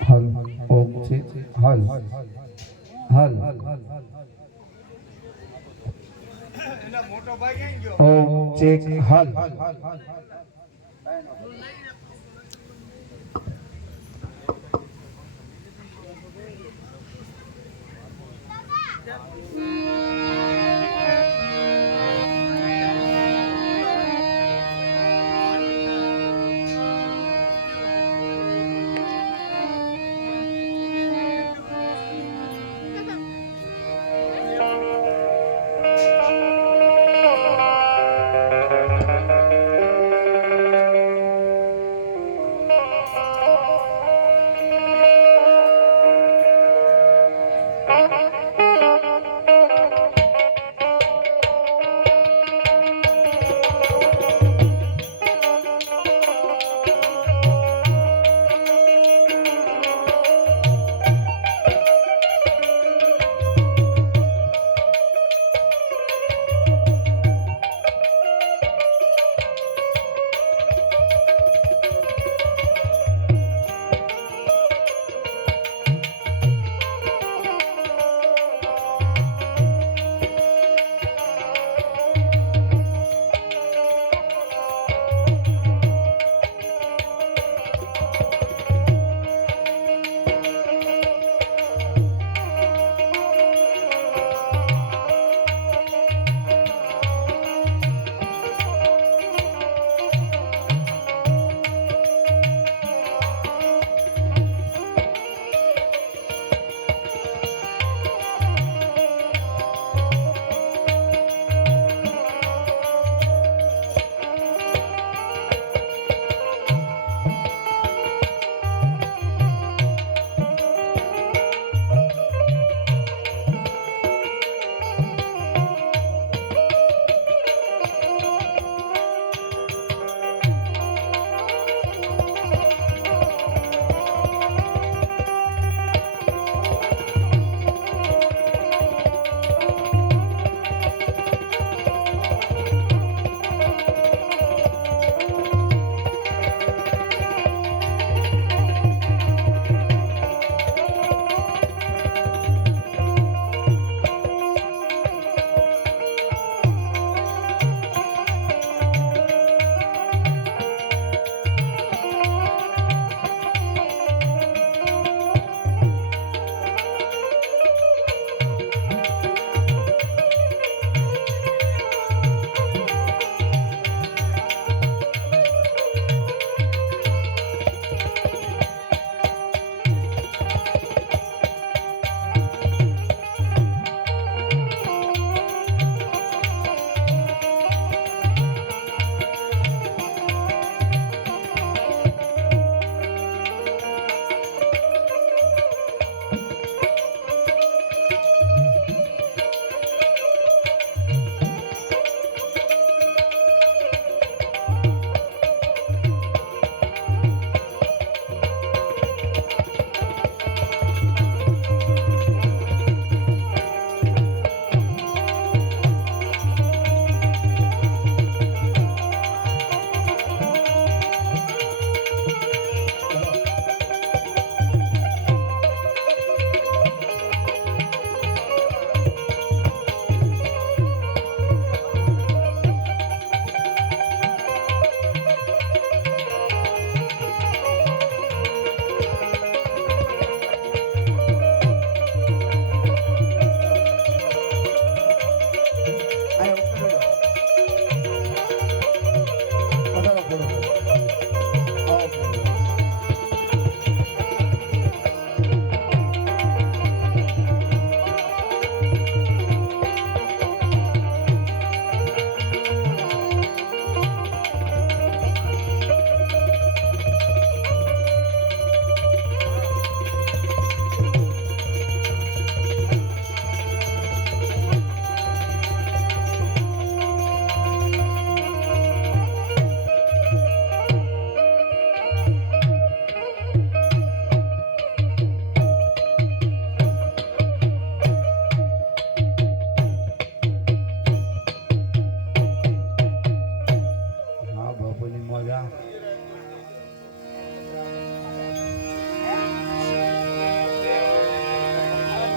હલ ઓમ છે હલ હલ ઓમ ચેક હલ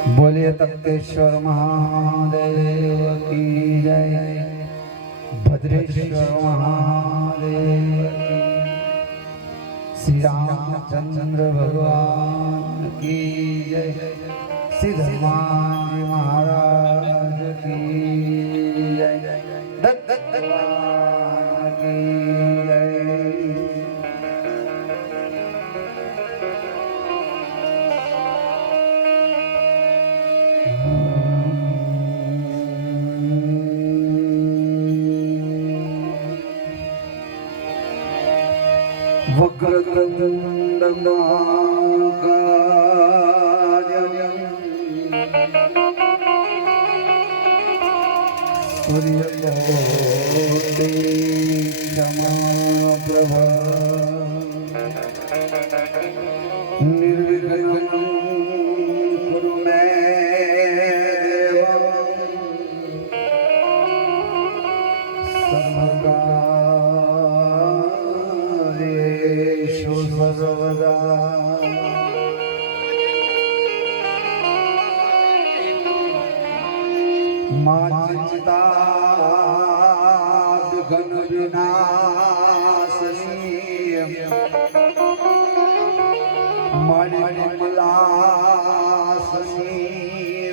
बोलिए तख्तेश्वर महादेव की जय, भद्रेश्वर महादेव की, श्री रामचंद्र भगवान की जय, श्री हनुमान जी महाराज की जय, दत्त भगवान की जय। वक्रतुंड महाकाय सूर्यकोटि समप्रभा निर्विघ्नं कुरु मे देव सर्वकार्येषु सर्वदा। घन विनाशनी मणिमलासनी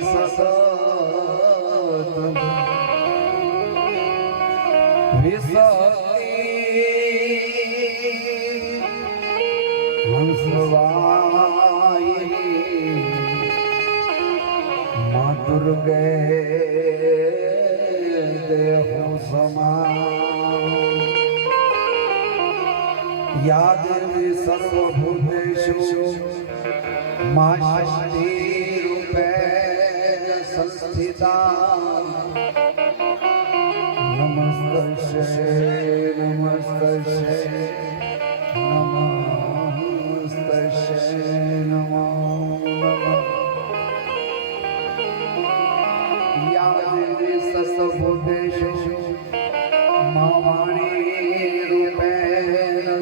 ससत विसती हंसवाहिनी माँ दुर्गे देहो समा या देवी सर्वभूतेषु माशक्तिरूपेण संस्थिता नमस्तस्यै नमस्तस्यै नमस्तस्यै नमो नमः। या देवी सर्वभूतेषु मावाणीरूपेण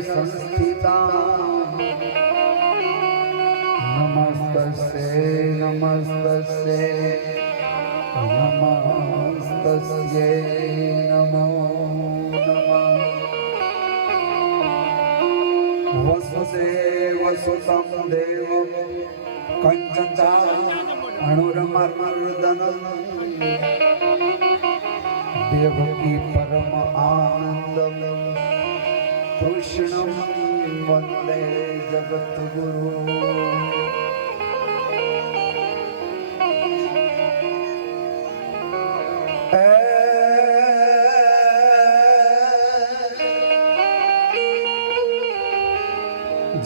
संस्थिता नमस्तस्यै नमस्तस्यै नमस्तस्यै नमो नमः। वसुदेवसुतं देवं कंचचाणूरमर्दनं देवकी परम आनंदं कृष्णं वन्दे जगद्गुरु।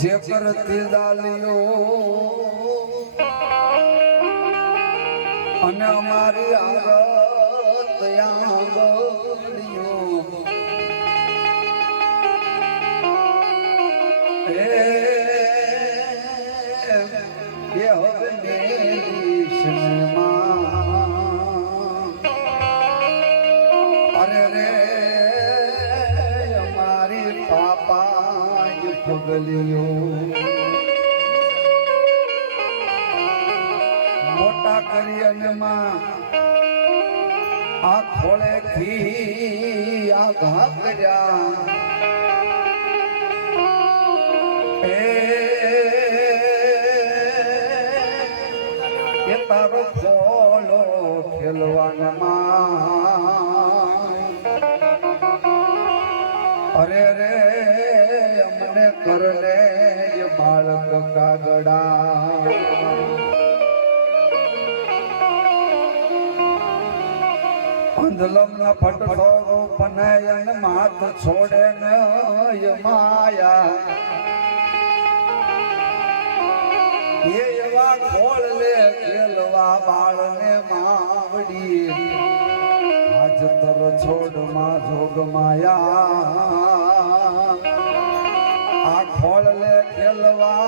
जे करती दालियो અને અમારી આરત આંગળીઓ એ હવે અરે રે અમારી પાપા જ પગલીઓ મોટા કરી અને માં આ ખોળેથી આ ઘા કર્યા એ તારો ખોલો ખેલવાનમાં અરે રે અમને કરને એ બાળક કાગડા અંધલમ ના ફટકો પનયન માત છોડે ને માયા એ એવા ખોળ લે ખેલવા બાળને માવડી આજ તર છોડ માં જોગ માયા આ ખોળ લે ખેલવા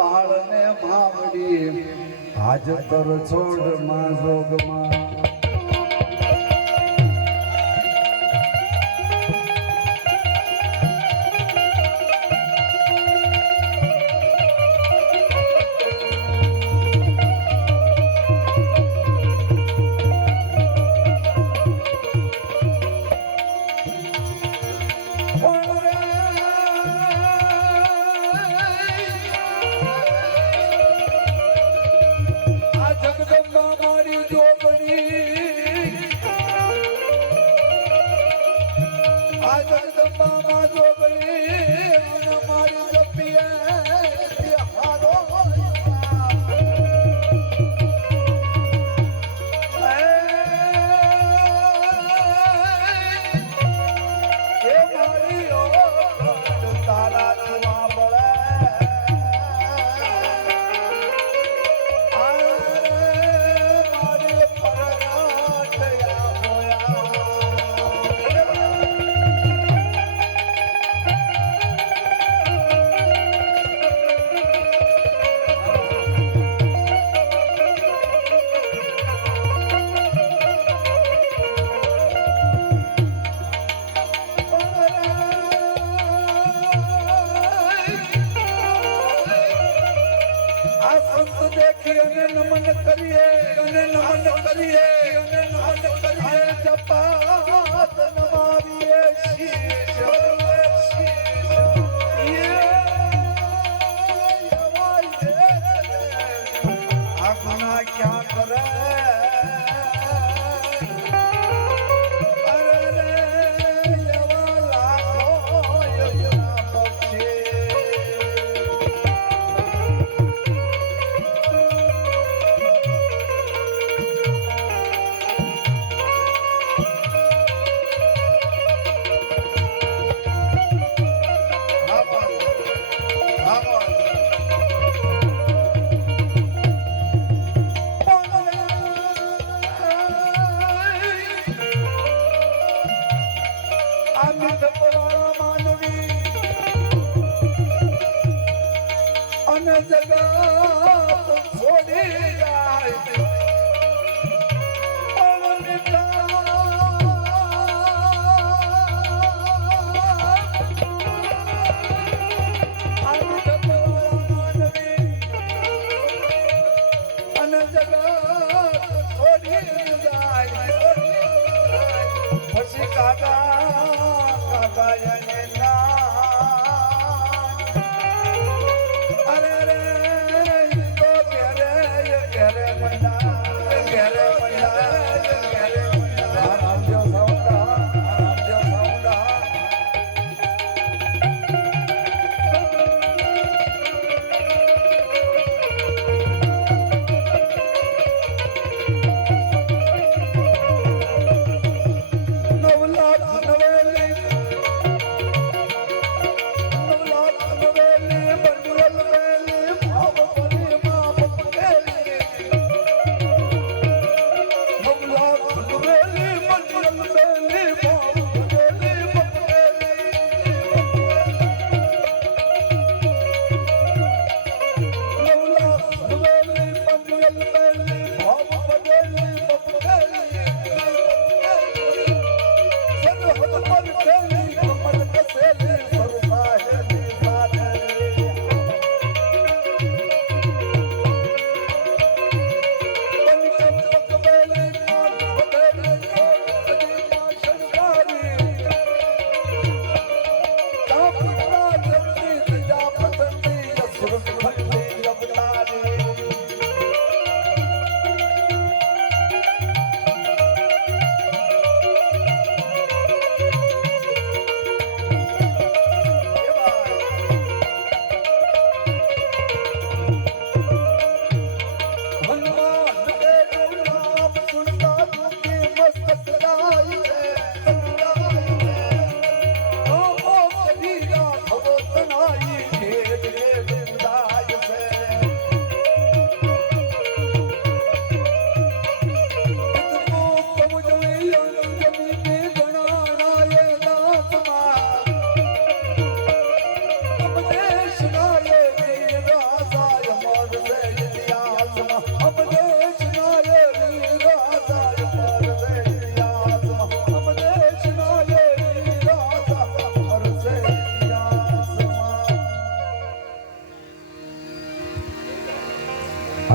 બાળને માવડી આજ તર છોડ માં જોગ માં દેખી અને નમન કરીએ અને નમન કરીએ અને નમન કરીએ જપાત નમાવીએ શીશ આપના ક્યાં કરે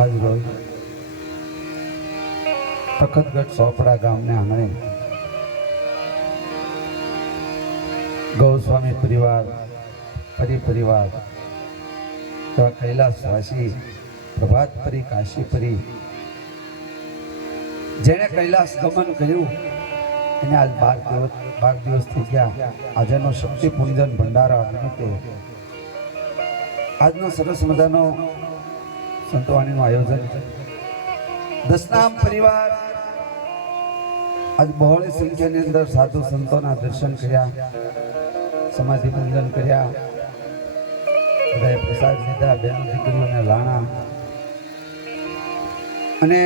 આજ રોજ તખતગઢ સોપડા ગામને આંગણે ગૌસ્વામી પરિવાર પરિવાર એવા કૈલાસવાસી પ્રભાતપરી કાશીપરી જેણે કૈલાસ ગમન કર્યું એને આજ 12 દિવસ થઈ ગયા. આજનો શક્તિ પૂજન ભંડારા નિમિત્તે આજનો સરસ મજાનો સંતવાણીનું આયોજન દસનામ પરિવાર આજ બહોળી સંખ્યાની અંદર સાધુ સંતોના દર્શન કર્યા, સમાધિ પૂજન કર્યા, બધાએ પ્રસાદ લીધા, બહેનો દીકરીઓને લાણા અને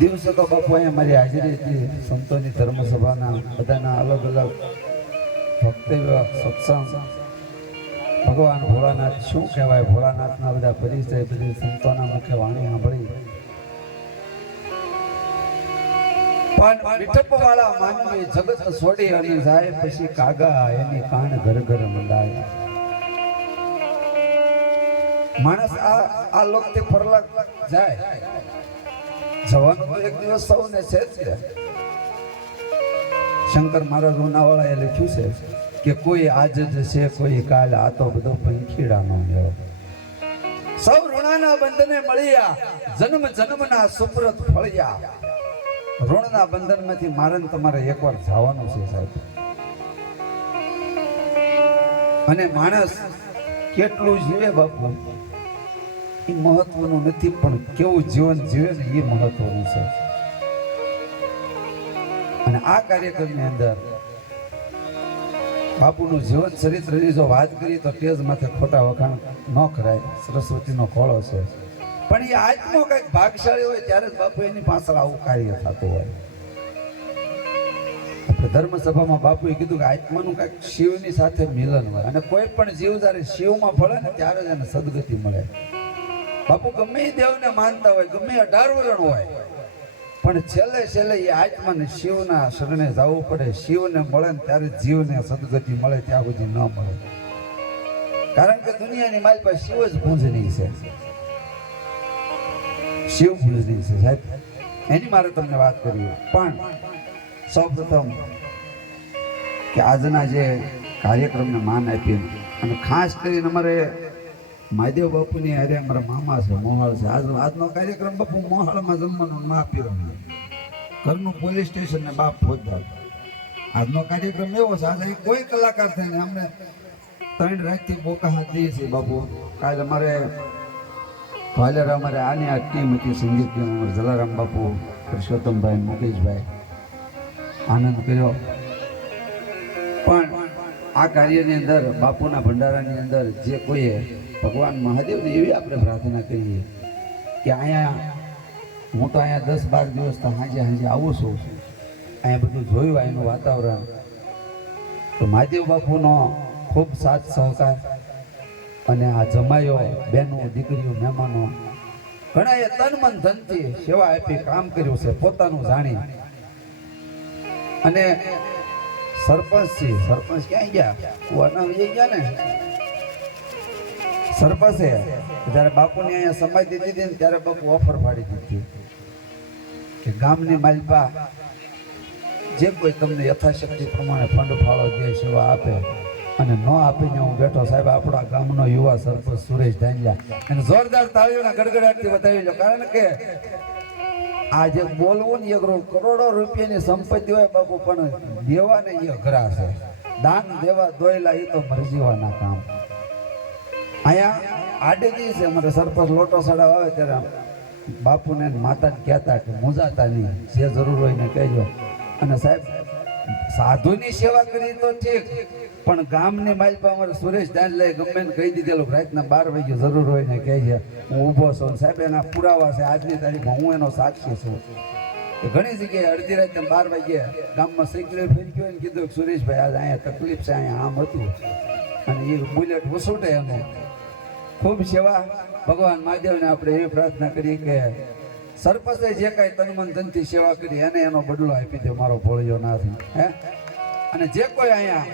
દિવસો તો બાપુ અહીંયા મારી હાજરી હતી. સંતોની ધર્મસભાના બધાના અલગ અલગ ભક્તવ્ય સત્સંગ, ભગવાન ભોળાનાથ શું કહેવાય, ભોળાનાથના બધા પરિચય બધી સંતોના મુખે વાણી સાંભળી. પણ વિઠપ્પવાળા માનવી જગત છોડી અને જાય પછી કાગા એની કાન ઘર ઘર મંડાય. માણસ આ લોકથી પરલા જાય, જવાનું તો એક દિવસ સૌને છે જ. શંકર મહારાજ ઉનાવાળા એ લખ્યું છે કે કોઈ આજ જ છે, કોઈ કાલ, આ તો બધો પંખીડાનો મેળો. સૌ ઋણાના બંધને મળ્યા, જન્મ જન્મના સુપ્રત ફળ્યા. ઋણના બંધનમાંથી મારે તમારે એકવાર જવાનું છે સાહેબ. અને માણસ કેટલું જીવે બાપુ એ મહત્વનું નથી, પણ કેવું જીવન જીવે ને એ મહત્વનું છે. અને આ કાર્યક્રમની અંદર બાપુનું જીવન ચરિત્રની જો વાત કરી તો તેજ માથે ખોટા વખાણ ન કરાય. સરસ્વતીનો ખોળો છે, પણ એ આત્મો કંઈક ભાગશાળી હોય ત્યારે જ બાપુ એની પાછળ આવું કાર્ય થતું હોય. આપણે ધર્મસભામાં બાપુએ કીધું કે આત્માનું કંઈક શિવની સાથે મિલન હોય, અને કોઈ પણ જીવ જ્યારે શિવમાં ભળે ને ત્યારે જ એને સદગતિ મળે. બાપુ ગમે એ દેવને માનતા હોય, ગમે 18 વરણ હોય, પણ છેલ્લે છેલ્લે એ આત્માને શિવના શરણે જવું પડે. શિવને મળે ને ત્યારે જીવને સદગતિ મળે, ત્યાં સુધી ન મળે. કારણ કે દુનિયાની માલ પાસે શિવ જ પૂજનીય છે, શિવ પૂજનીય છે સાહેબ. એની મારે તમને વાત કરવી. પણ સૌપ્રથમ કે આજના જે કાર્યક્રમને માન આપીને, અને ખાસ કરીને અમારે મહાદેવ બાપુની હારે અમારા મામા છે, મોહાળ છે. આજનો કાર્યક્રમ બાપુ મોહાળમાં જમવાનું મા પીરવાનું, ઘરનું પોલીસ સ્ટેશન ને બાપ ફોજદાર. આજનો કાર્યક્રમ એવો છે, આજે કોઈ કલાકાર થઈને અમને 3 રાતથી બોકા હાથ દઈએ છીએ બાપુ. કાલે અમારે ભાલેર અમારે આની આ ટીમ હતી સંગીત ટીમ, અમારે જલારામ બાપુ, પુરુષોત્તમભાઈ, મુકેશભાઈ આનંદ કર્યો. પણ આ કાર્યની અંદર બાપુના ભંડારાની અંદર જે કોઈએ ભગવાન મહાદેવને એવી આપણે પ્રાર્થના કરીએ કે અહીંયા હું તો અહીંયા 10-12 દિવસ તો સાંજે આવું છું, અહીંયા બધું જોયું, અહીંનું વાતાવરણ. તો મહાદેવ બાપુનો ખૂબ સાથ સહકાર, અને આ જમાયો, બહેનો, દીકરીઓ, મહેમાનો ઘણાએ તન મન ધનથી સેવા આપી, કામ કર્યું છે પોતાનું જાણી. અને સરપંચ ક્યાં ગયા ને સરપંચે જ્યારે બાપુને અહીંયા સમાધિ દીધી ને ત્યારે બાપુ ઓફર પાડી દીધી કે ગામની માલપા જે કોઈ તમને યથાશક્તિ પ્રમાણે ફંડ ફાળો દે, સેવા આપે, અને ન આપીને હું બેઠો સાહેબ આપણા ગામનો યુવા સરપંચ સુરેશ ધાંડિયા, અને જોરદાર તાળીઓના ગડગડાટથી બતાવી લો. કારણ કે આ જે બોલવું ને કરોડો રૂપિયાની સંપત્તિ હોય બાપુ, પણ દેવાને એ અઘરા છે. દાન દેવા દોયલા એ તો મરજીવાના કામ. અહીંયા આડેજી છે, અમારે સરપંચ લોટો સડાવ આવે ત્યારે બાપુને માતાને કહેતા કે મૂંઝાતા નહીં, જે જરૂર હોય ને કહેજો. અને સાહેબ સાધુની સેવા કરી તો ઠીક, પણ ગામની માલપા અમારે સુરેશ દાંડલે ગમે ને કહી દીધેલું રાતના 12 વાગે જરૂર હોય ને કહેજે, હું ઊભો છું. સાહેબ એના પુરાવા છે, આજની તારીખમાં હું એનો સાક્ષી છું. ઘણી જગ્યાએ અડધી રાતે 12 વાગે ગામમાં સાયકલ ફેરી ગયો ને કીધું કે સુરેશભાઈ આજે અહીંયા તકલીફ છે, અહીંયા આમ હતું, અને એ બુલેટ વસૂટે એનો. ખૂબ સેવા. ભગવાન મહાદેવને આપણે એવી પ્રાર્થના કરી કે સરપંચે જે કાંઈ તનમન ધનથી સેવા કરી એને એનો બદલો આપી દે મારો ભોળિયો નાથ. હે, અને જે કોઈ અહીંયા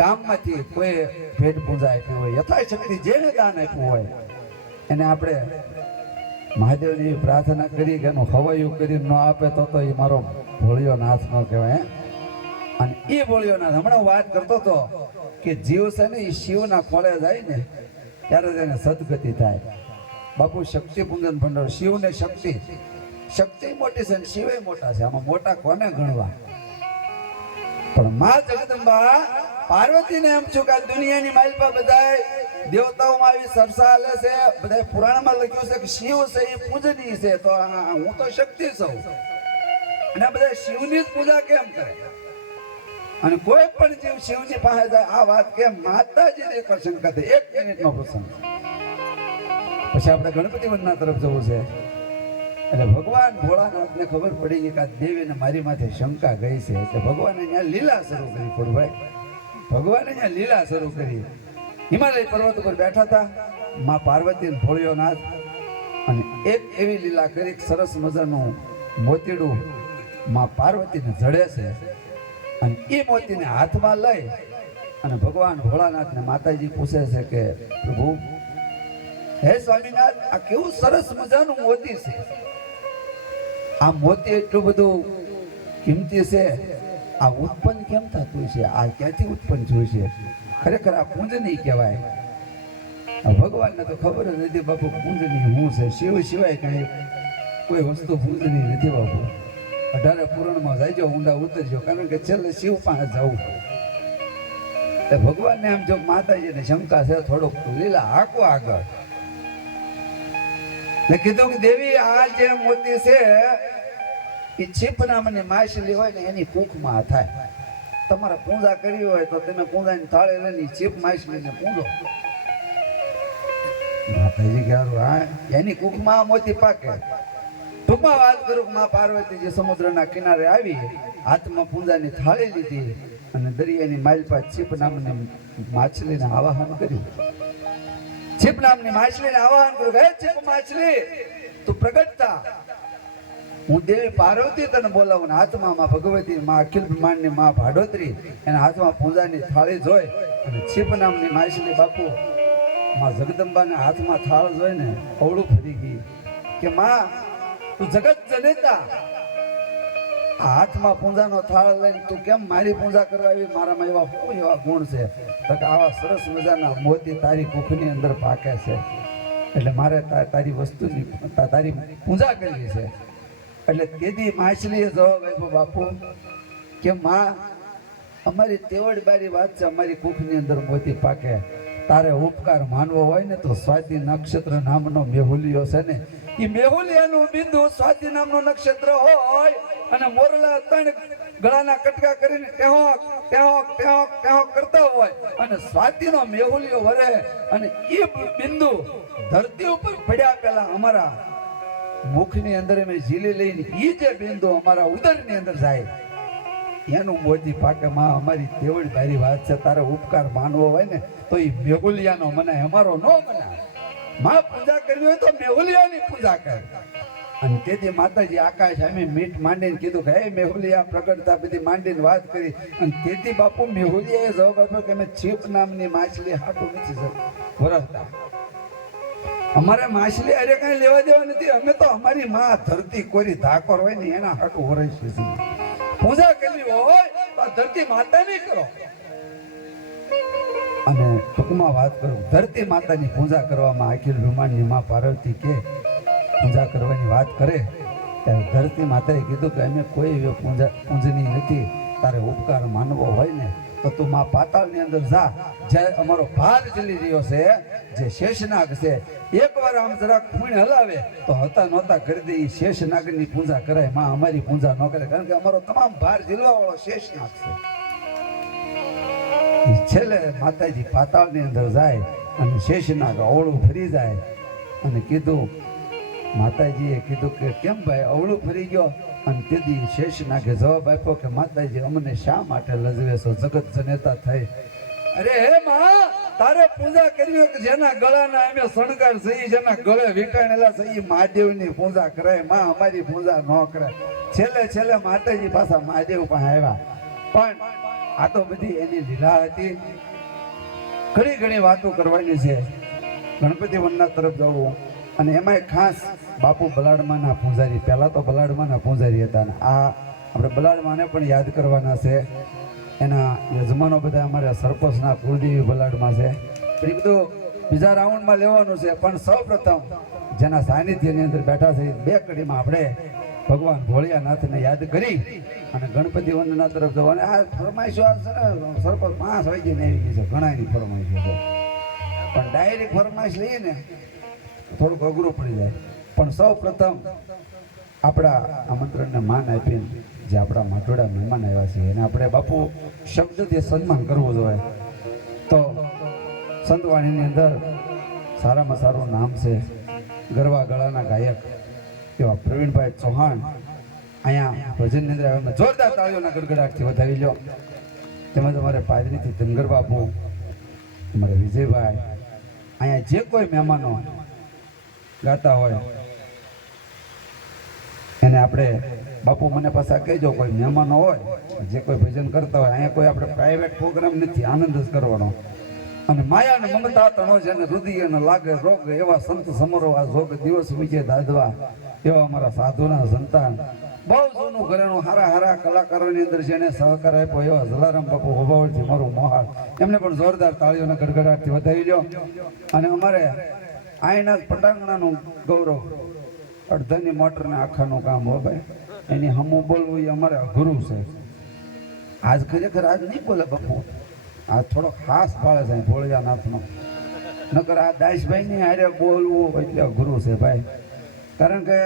ગામમાંથી કોઈ ભેટ પૂજા આપી હોય, યથાશક્તિ જેને દાન આપ્યું હોય, એને આપણે મહાદેવની પ્રાર્થના કરી કે એનું હવાયું કરી ન આપે તો એ મારો ભોળિયો નાથ ન કહેવાય. અને એ ભોળિયો નાથ હમણાં વાત કરતો હતો કે જીવ છે ને એ શિવના ખોળે જાય ને ત્યારે જ એને સદગતિ થાય. બાપુ શક્તિ પૂજન ભંડાર, શિવને શક્તિ મોટી છે ને શિવે મોટા છે. આમાં મોટા કોને ગણવા? પણ માં જગદંબા પાર્વતીને એમ છું કે દુનિયાની માલપા બધા દેવતાઓમાં આવી સરસા હાલે છે, બધા પુરાણમાં લખ્યું છે કે શિવ છે એ પૂજનીય છે, તો હું તો શક્તિ છું, અને બધા શિવની જ પૂજા કેમ કરે? અને કોઈ પણ જીવ શિવજી પાસે જાય આ વાત કેમ? માતાજીને એક શંકા થઈ. 1 મિનિટનો પ્રસંગ, પછી આપણે ગણપતિ વંદના તરફ જવું છે. એટલે ભગવાન ભોળાનાથને ખબર પડી ગઈ કે આ દેવીને મારી માથે શંકા ગઈ છે, એટલે ભગવાને ત્યાં લીલા શરૂ કરી. ભાઈ ભગવાને ત્યાં લીલા શરૂ કરી. હિમાલય પર્વત ઉપર બેઠા હતા માં પાર્વતી અને ભોળિયો નાથ, અને એક એવી લીલા કરી સરસ મજાનું મોતીડું માં પાર્વતીને જડે છે, અને એ મોતીને હાથમાં લઈ અને ભગવાન ભોળાનાથને માતાજી પૂછે છે કે પ્રભુ હે સ્વામિનાથ, આ કેવું સરસ મજાનું મોતી છે. આ મોતી એટલું બધું કિંમતી છે, આ ઉત્પન્ન કેમ થતું છે? આ ક્યાંથી ઉત્પન્ન થયું છે? ખરેખર આ પૂંજની કહેવાય. ભગવાનને તો ખબર જ નથી બાપુ પૂંજની શું છે. શિવ સિવાય કાંઈ કોઈ વસ્તુ પૂંજની નથી બાપુ. 18 પુરાણમાં જાયજો, ઊંડા ઉતરજો, કારણ કે છેલ્લે શિવ પાસે જવું. ભગવાનને આમ જો માતાજીને શંકા છે થોડુંક, લીલા હાકો આગળ ને કીધું કે દેવી, આ જે મોતી છે એ છીપના મને માછલી હોય ને એની કૂખમાં થાય. તમારે પૂજા કરવી હોય તો તમે પૂજાની થાળે લઈને છીપ માછલીને પૂજો. માતાજી કહેવાય હા, એની કૂખમાં મોતી પાકે. ટૂંકમાં વાત કરું કે માં પાર્વતીજી સમુદ્રના કિનારે આવી, હાથમાં પૂજાની થાળી લીધી અને દરિયાની માલપા છીપ નામની માછલીને આવાહન કર્યું. છીપ નામની માછલીને આવાહન કર્યું, હે છીપ માછલી, તું પ્રગટ થા, હું દેવી પાર્વતી તને બોલાવું. હાથમાં માં ભગવતી, માં અખિલ બ્રહ્માંડની માં ભાડોતરી, એના હાથમાં પૂજાની થાળી જોઈ અને છીપ નામની માછલી બાપુ માં જગદંબાના હાથમાં થાળ જોઈને અવળું ફરી ગઈ કે માં તું જગત જનેતા, હાથમાં પૂજાનો થાળ લઈને તું કેમ મારી પૂજા કરવા આવી? મારામાં એવા ગુણ છે કે આવા સરસ મજાના મોતી તારી કુખની અંદર પાકે છે, એટલે મારે તારી વસ્તુની તારી પૂજા કરવી છે. એટલે તેથી માછલીએ જવાબ આપ્યો બાપુ કે માં, અમારી તેવડ બારી વાત છે, અમારી કુખની અંદર મોતી પાકે. તારે ઉપકાર માનવો હોય ને તો સ્વાતિ નક્ષત્ર નામનો મેહુલિયો છે ને, એ મેહુલિયાનું બિંદુ સ્વાતિ નામનો નક્ષત્ર હોય અને મોરલા 3 ગળાના કટકા કરીને ટેહોક ટેહોક ટેહોક ટેહોક કરતા હોય અને સ્વાતિનો મેહુલિયો વરે અને એ બિંદુ ધરતી ઉપર પડ્યા પહેલા અમારા મુખની અંદર મેં ઝીલી લઈને એ જે બિંદુ અમારા ઉદરની અંદર જાય એનું મોતી પાકે. માં અમારી તેવડ ભારી વાત છે, તારે ઉપકાર માનવો હોય ને તો એ મેહુલિયાનો મનાય, અમારો ન મનાય. માં પૂજા કરવી હોય તો મેહુલિયાની પૂજા કરે. અને તેથી માતાજી આકાશ સામે મીઠ માંડીને કીધું કે હે મેહુલિયા પ્રગટતા, બધી માંડીને વાત કરી. અને તેથી બાપુ મેહુલિયાએ જવાબ આપ્યો કે અમે છીપ નામની માછલી હાટું નથી વરસતા, અમારે માછલી અરે કઈ લેવા દેવા નથી, અમે તો અમારી માં ધરતી કોરી ધાકોર હોય ને એના હાટું વરસીએ છીએ. પૂજા કરવી હોય તો ધરતી માતાની કરો. અને ટૂંકમાં વાત કરું, ધરતી માતાની પૂજા કરવામાં અખિલ બ્રહ્માંડની માં પાર્વતી કે પૂજા કરવાની વાત કરે ત્યારે ધરતી માતાએ કીધું કે અમે કોઈ એવી પૂજની નથી, તારે ઉપકાર માનવો હોય ને તો તું માં પાતાળની અંદર જા, જે અમારો ભાર ચલી રહ્યો છે, જે શેષનાગ છે, એકવાર આમ જરાક ખૂણ હલાવે તો હતા નહોતા કરી દે. એ શેષનાગની પૂજા કરાય, માં અમારી પૂજા ન કરે, કારણ કે અમારો તમામ ભાર ઝીલવા વાળો શેષનાગ છે. છેલ્લે માતાજી પાતાળની અંદર જાય અને શેષનાગ અવળું ફરી જાય અને કીધું, માતાજીએ કીધું કે કેમ ભાઈ અવળું ફરી ગયો? અને તેથી શેષનાગે જવાબ આપ્યો કે માતાજી, અમને શા માટે લજવે છો જગત જનેતા થઈ? અરે હે માં, તારે પૂજા કરવી કે જેના ગળાના અમે શણગાર સહી, જેના ગળે વીંટાણેલા સહી મહાદેવની પૂજા કરાય. માં અમારી પૂજા ન કરાય. છેલ્લે માતાજી પાછા મહાદેવ પાસે આવ્યા. પણ આ તો બધી એની લીલા હતી. ઘણી વાતો કરવાની છે. ગણપતિ વનના તરફ જવું અને એમાંય ખાસ બાપુ બલાડમાના પૂજારી, પહેલા તો બલાડમાના પૂજારી હતા ને આ આપણે બલાડમાને પણ યાદ કરવાના છે. એના યજમાનો બધા અમારા સરપંચના કુલદેવી બલાડમાં છે. એ બધું બીજા રાઉન્ડમાં લેવાનું છે. પણ સૌપ્રથમ જેના સાનિધ્યની અંદર બેઠા છે 2 કડીમાં આપણે ભગવાન ભોળિયાનાથને યાદ કરી અને ગણપતિ વંદના તરફ જવાનું. આ ફરમાઈશો છે ને સરપંચ 5 વાગ્યે આવી ગઈ છે, ઘણાની ફરમાઈશો છે, પણ ડાયરેક્ટ ફરમાઈશ લઈએ ને થોડુંક અઘરું પડી જાય. પણ સૌ પ્રથમ આપણા આમંત્રણને માન આપીને જે આપણા માટોડા મહેમાન આવ્યા છે એને આપણે બાપુ શબ્દથી સન્માન કરવું જોઈએ. તો સંતવાણીની અંદર સારામાં સારું નામ છે ગરવા ગળાના ગાયક એવા પ્રવીણભાઈ ચૌહાણ અહીંયા ભજનની અંદર અમે જોરદાર તાળીઓના ગડગડાટથી વધાવી લો. તેમજ અમારે પાદરીથી ધનગર બાપુ, અમારે વિજયભાઈ, અહીંયા જે કોઈ મહેમાનો ગાતા હોય એને આપણે બાપુ મને પાછા કહેજો, કોઈ મહેમાનો હોય જે કોઈ ભજન કરતા હોય, અહીંયા કોઈ આપણે પ્રાઇવેટ પ્રોગ્રામ નથી, આનંદ જ કરવાનો. અને માયા ને મમતા તણો જેને રુધિર ને લાગે રોગ એવા સંત સમરો આ જોગ દિવસ વિજે દાદવા એવા અમારા સાધુના સંતાન બહુ જૂનું ઘરેણું હારા હારા કલાકારોની અંદર જેને સહકાર આપ્યો એવા જલારામ બાપુ હોબાવળથી મારું મોહાળ એમને પણ જોરદાર તાળીઓના ગડગડાટથી વધાવી લ્યો. અને અમારે આઈના પટાંગણાનું ગૌરવ અડધાની મોટરને આખાનું કામ હો ભાઈ એની હમું બોલવું એ અમારે અઘરું છે. આજ ખરેખર આજ નહીં બોલે બાપુ, આ થોડો ખાસ ભાળે છે ભોળિયાનાથનો, નકર આ દાસભાઈની હારે બોલવું એટલે અઘરું છે ભાઈ. કારણ કે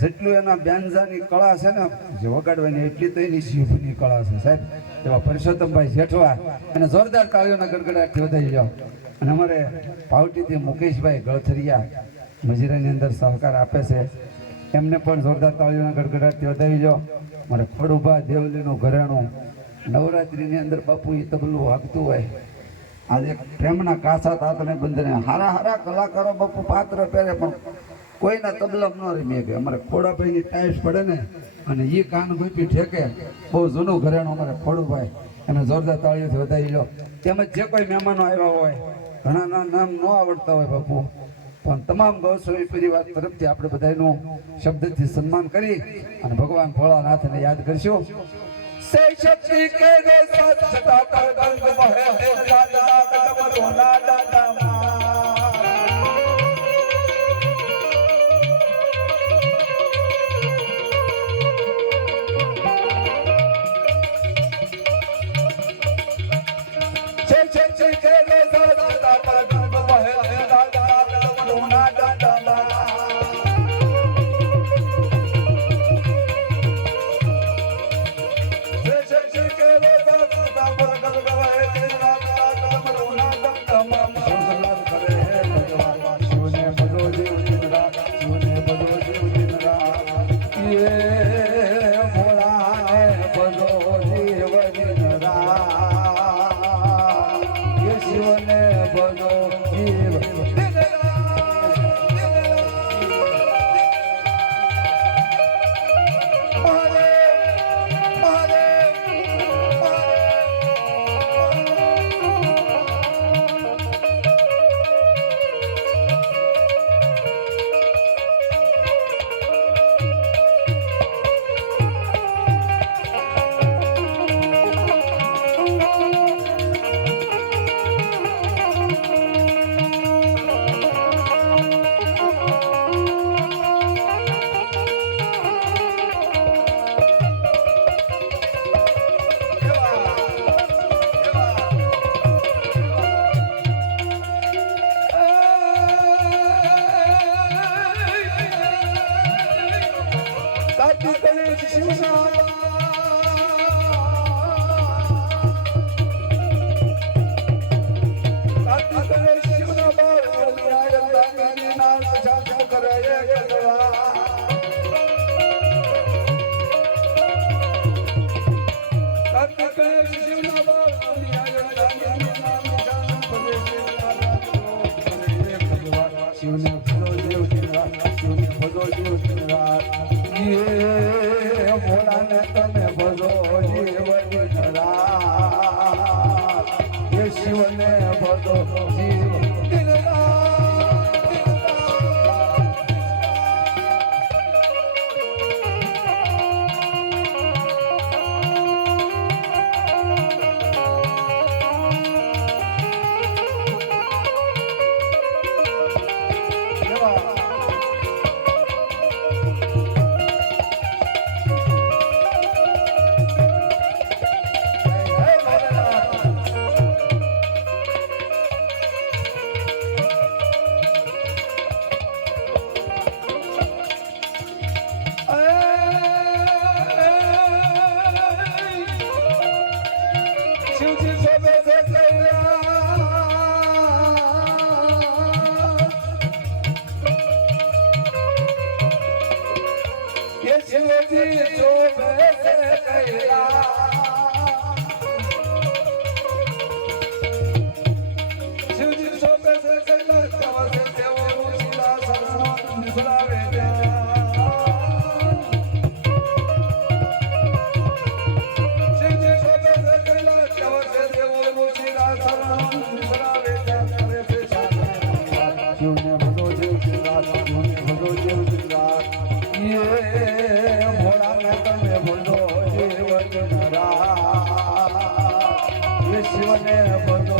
જેટલું એના બ્યાંજાની કળા છે ને જે વગાડવાની એટલી તો એની શિવની કળા છે સાહેબ. એવા પરસોત્તમભાઈ જેઠવા અને જોરદાર તાળીઓના ગડગડાટથી વધારી લો. અને અમારે પાવટીથી મુકેશભાઈ ગળથરિયા મજીરાની અંદર સહકાર આપે છે, એમને પણ જોરદાર તાળીઓના ગડગડાટથી વધારી લો. મારે ખોડુભા દેવલીનું ઘરેણું નવરાત્રિની અંદર બાપુ એ તબલું વાગતું હોય. આજે પ્રેમના કાસા તાતને બંધને હારા હારા કલાકારો બાપુ પાત્ર પહેરે પણ કોઈના તબલા ન રમી કે અમારે ખોડાભાઈની ટાઈપ્સ પડે ને અને એ કાન ગોપી ઠેકે બહુ જૂનું ઘરેણું અમારે ખોડુભાઈ એને જોરદાર તાળીઓથી વધારી લો. તેમજ જે કોઈ મહેમાનો આવ્યા હોય ઘણાના નામ ન આવડતા હોય બાપુ પણ તમામ ગૌસ્વામી પરિવાર તરફથી આપણે બધાનું શબ્દથી સન્માન કરી અને ભગવાન ભોળાનાથને યાદ કરશું. સે શક્તિ કે રે સચ્ચા કર ગંગ બહે દાદા કદમ રોના દાદા શિવને ભજો દેવ શિવરાજ શિવને ભજો દેવ શિવરાજ એ ભોળાને તમે ભજો જીવન રાજ એ શિવને ભજો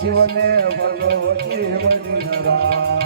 શિવને ભલો જીવન રાજ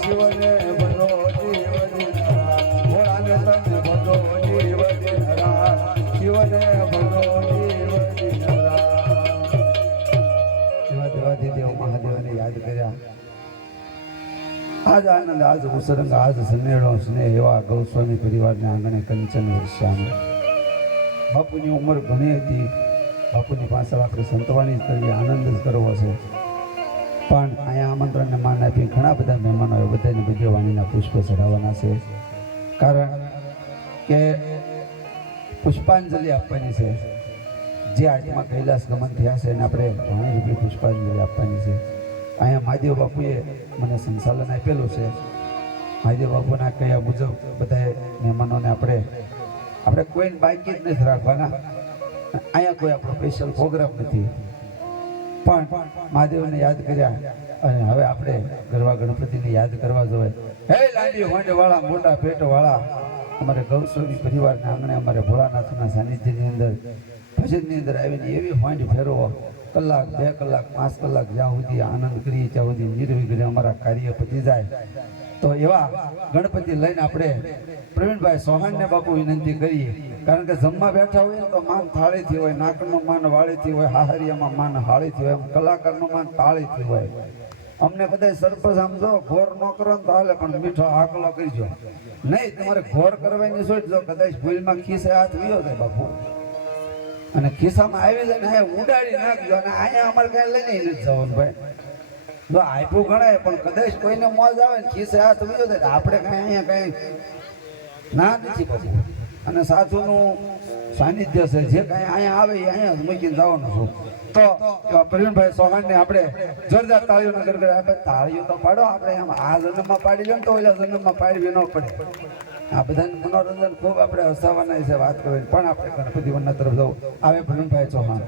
શિવને ભલો જીવન ભોળાને તમે ભલો જીવન શિવને ભલો જીવન એવા દેવાધિદેવ મહાદેવને યાદ કર્યા. આજ આનંદ આજ ઉસરંગ આજ સનેડો સ્નેહ એવા ગૌસ્વામી પરિવારને આંગણે કંચન વર્ષામાં બાપુની ઉંમર ઘણી હતી. બાપુની પાછળ આપણે સંતવાણી જ કરીએ, આનંદ જ કરવો છે. પણ અહીંયા આમંત્રણને માન આપી ઘણા બધા મહેમાનોએ બધાને ભવ્ય વાણીના પુષ્પ ચઢાવવાના છે. કારણ કે પુષ્પાંજલિ આપવાની છે. જે આત્મા કૈલાસ ગમન થયા છે એને આપણે વાણીરૂપી પુષ્પાંજલિ આપવાની છે. અહીંયા મહાદેવ બાપુએ મને સંચાલન આપેલું છે. મહાદેવ બાપુના કયા મુજબ બધા મહેમાનોને આપણે કોઈને બાકી જ નથી રાખવાના. અહીંયા કોઈ આપણો સ્પેશિયલ પ્રોગ્રામ નથી, પણ મહાદેવને યાદ કર્યા અને હવે આપણે ગરવા ગણપતિને યાદ કરવા જોઈએ. હે લાંડી હોંડવાળા મોટા પેટવાળા અમારે ગૌસ્વામી પરિવારના આંગણે અમારે ભોળાનાથના સાનિધ્યની અંદર ભજનની અંદર આવીને એવી હોંડ ફેરવો, કલાક 2 કલાક 5 કલાક જ્યાં સુધી આનંદ કરીએ ત્યાં સુધી નિર્વિઘ્ને અમારા કાર્ય પતી જાય. તો એવા ગણપતિ લઈને આપણે પ્રવીણભાઈ ચૌહાણને બાપુ વિનંતી કરીએ. કારણ કે જમવા બેઠા હોય તો માન થાળીથી હોય, નાકનું માન વાળીથી હોય, હાહરિયામાં માન હાળીથી હોય, કલાકારનું માન તાળીથી હોય. અમને કદાચ સરપંચ આમ જો ઘોર ન કરો ને તો હાલે, પણ મીઠો આકલો કરજો નહીં. તમારે ઘોર કરવાની સોચજો. કદાચ ભૂલમાં ખિસ્સે હાથ વિયો થાય બાપુ અને ખિસ્સામાં આવી જાય ને ઉડાડી નાખજો. અને અહીંયા અમારે કઈ લઈને નથી જવાનું ભાઈ. જો આપ્યું ગણાય, પણ કદાચ કોઈને મોજ આવે ને ખિસ્સે હાથ વિયો થાય આપણે કઈ અહીંયા કઈ ના નથી બાપુ. અને સાધુનું સાનિધ્ય છે, જે કઈ અહીંયા આવે એ અહીંયા જ મૂકીને જવાનું છું. તો પ્રવીણભાઈ ચૌહાણને આપણે જોરદાર તાળીઓના ગરગડા આપણે તાળીઓ તો પાડો. આપણે આમ આ જન્મમાં પાડી લો ને તો ઓલા જન્મમાં પાડવી ન પડે. આ બધાને મનોરંજન ખૂબ આપણે હસાવવાના છે વાત કરવાની. પણ આપણે ગણપતિ વનના તરફ જવું આવે. પ્રવીણભાઈ ચૌહાણ.